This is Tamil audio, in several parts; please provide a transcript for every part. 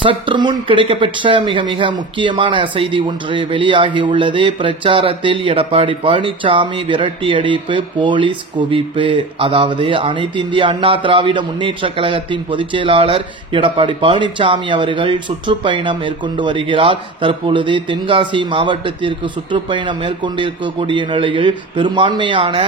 சற்று முன் கிடைக்கப்பெற்ற மிக மிக முக்கியமான செய்தி ஒன்று வெளியாகியுள்ளது. பிரச்சாரத்தில் எடப்பாடி பழனிசாமி விரட்டியடிப்பு, போலீஸ் குவிப்பு. அதாவது அனைத்து இந்திய அண்ணா திராவிட முன்னேற்ற கழகத்தின் பொதுச் செயலாளர் எடப்பாடி பழனிசாமி அவர்கள் சுற்றுப்பயணம் மேற்கொண்டு வருகிறார். தற்பொழுது தென்காசி மாவட்டத்திற்கு சுற்றுப்பயணம் மேற்கொண்டிருக்கக்கூடிய நிலையில் பெரும்பான்மையான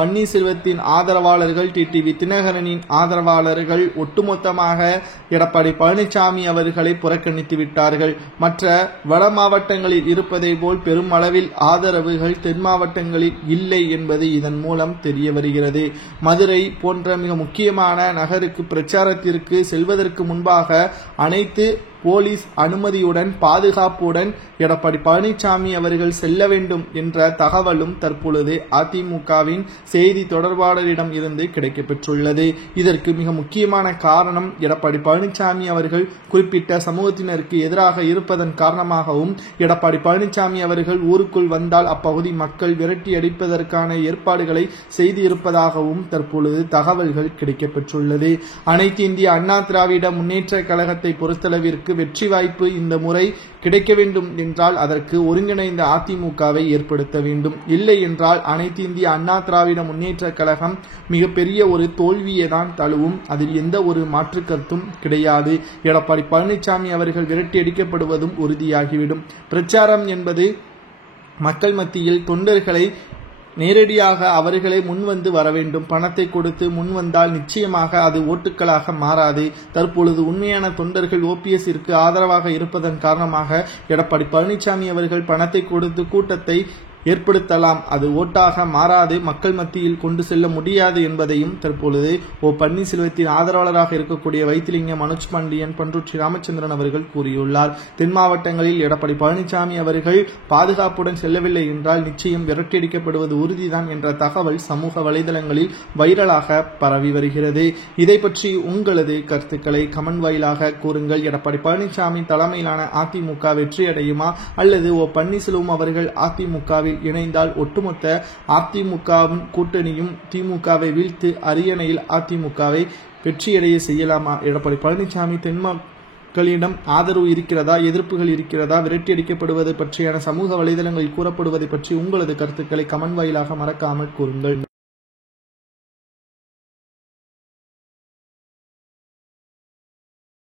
பன்னீர்செல்வத்தின் ஆதரவாளர்கள், டிடிவி தினகரனின் ஆதரவாளர்கள் ஒட்டுமொத்தமாக எடப்பாடி பழனிசாமி அவர்களை புறக்கணித்து விட்டார்கள். மற்ற வட மாவட்டங்களில் இருப்பதை போல் பெரும் அளவில் ஆதரவுகள் தென் மாவட்டங்களில் இல்லை என்பது இதன் மூலம் தெரிய வருகிறது. மதுரை போன்ற மிக முக்கியமான நகருக்கு பிரச்சாரத்திற்கு செல்வதற்கு முன்பாக அனைத்து போலீஸ் அனுமதியுடன் பாதுகாப்புடன் எடப்பாடி பழனிசாமி அவர்கள் செல்ல வேண்டும் என்ற தகவலும் தற்பொழுது அதிமுகவின் செய்தி தொடர்பாளரிடம் இருந்து கிடைக்கப்பெற்றுள்ளது. இதற்கு மிக முக்கியமான காரணம் எடப்பாடி பழனிசாமி அவர்கள் குறிப்பிட்ட சமூகத்தினருக்கு எதிராக இருப்பதன் காரணமாகவும் எடப்பாடி பழனிசாமி அவர்கள் ஊருக்குள் வந்தால் அப்பகுதி மக்கள் விரட்டி அடிப்பதற்கான ஏற்பாடுகளை செய்து இருப்பதாகவும் தற்பொழுது தகவல்கள் கிடைக்கப்பெற்றுள்ளது. அனைத்து இந்திய அண்ணா திராவிட முன்னேற்ற கழகத்தை பொறுத்தளவிற்கு வெற்றி வாய்ப்பு இந்த முறை கிடைக்க வேண்டும் என்றால் அதற்கு ஒருங்கிணைந்த அதிமுகவை ஏற்படுத்த வேண்டும். இல்லை என்றால் அனைத்து இந்திய அண்ணா திராவிட முன்னேற்ற கழகம் மிகப்பெரிய ஒரு தோல்வியை தான் தழுவும். அதில் எந்த ஒரு மாற்று கருத்தும் கிடையாது. எடப்பாடி பழனிசாமி அவர்கள் விரட்டி அடிக்கப்படுவதும் உறுதியாகிவிடும். பிரச்சாரம் என்பது மக்கள் மத்தியில் தொண்டர்களை நேரடியாக அவர்களே முன்வந்து வர வேண்டும். பணத்தை கொடுத்து முன்வந்தால் நிச்சயமாக அது ஓட்டுக்களாக மாறாது. தற்பொழுது உண்மையான தொண்டர்கள் ஓபிஎஸ்ஸிற்கு ஆதரவாக இருப்பதன் காரணமாக எடப்பாடி பழனிசாமி அவர்கள் பணத்தை கொடுத்து கூட்டத்தை ஏற்படுத்தலாம், அது ஓட்டாக மாறாது, மக்கள் மத்தியில் கொண்டு செல்ல முடியாது என்பதையும் தற்பொழுது பன்னீர்செல்வத்தின் ஆதரவாளராக இருக்கக்கூடிய வைத்திலிங்கம், மனோஜ் பாண்டியன், பண்ருட்டி ராமச்சந்திரன் அவர்கள் கூறியுள்ளார். தென் மாவட்டங்களில் எடப்பாடி பழனிசாமி அவர்கள் பாதுகாப்புடன் செல்லவில்லை என்றால் நிச்சயம் விரட்டியடிக்கப்படுவது உறுதிதான் என்ற தகவல் சமூக வலைதளங்களில் வைரலாக பரவி வருகிறது. இதை பற்றி உங்களது கருத்துக்களை கமெண்ட் வாயிலாக கூறுங்கள். எடப்பாடி பழனிசாமி தலைமையிலான அதிமுக வெற்றியடையுமா அல்லது பன்னீர்செல்வம் அவர்கள் அதிமுகவில் இணைந்தால் ஒட்டுமொத்த அதிமுகவின் கூட்டணியும் திமுகவை வீழ்த்து அரியணையில் அதிமுகவை வெற்றியடைய செய்யலாமா? எடப்பாடி பழனிசாமி தென் மக்களிடம் ஆதரவு இருக்கிறதா, எதிர்ப்புகள் இருக்கிறதா, விரட்டியடிக்கப்படுவது பற்றியான சமூக வலைதளங்களில் கூறப்படுவதை பற்றி உங்களது கருத்துக்களை கமெண்ட் வாயிலாக மறக்காமல் கூறுங்கள்.